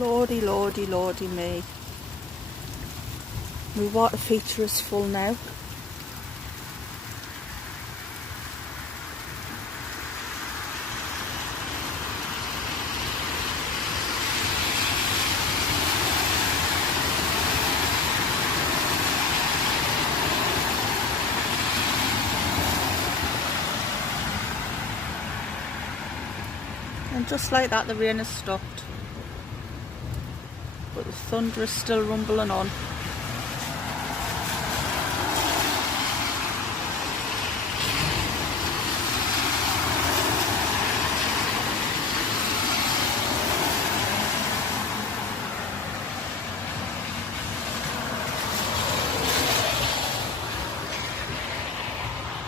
Lordy, lordy, lordy me. My water feature is full now. And just like that, the rain has stopped. But the thunder is still rumbling on.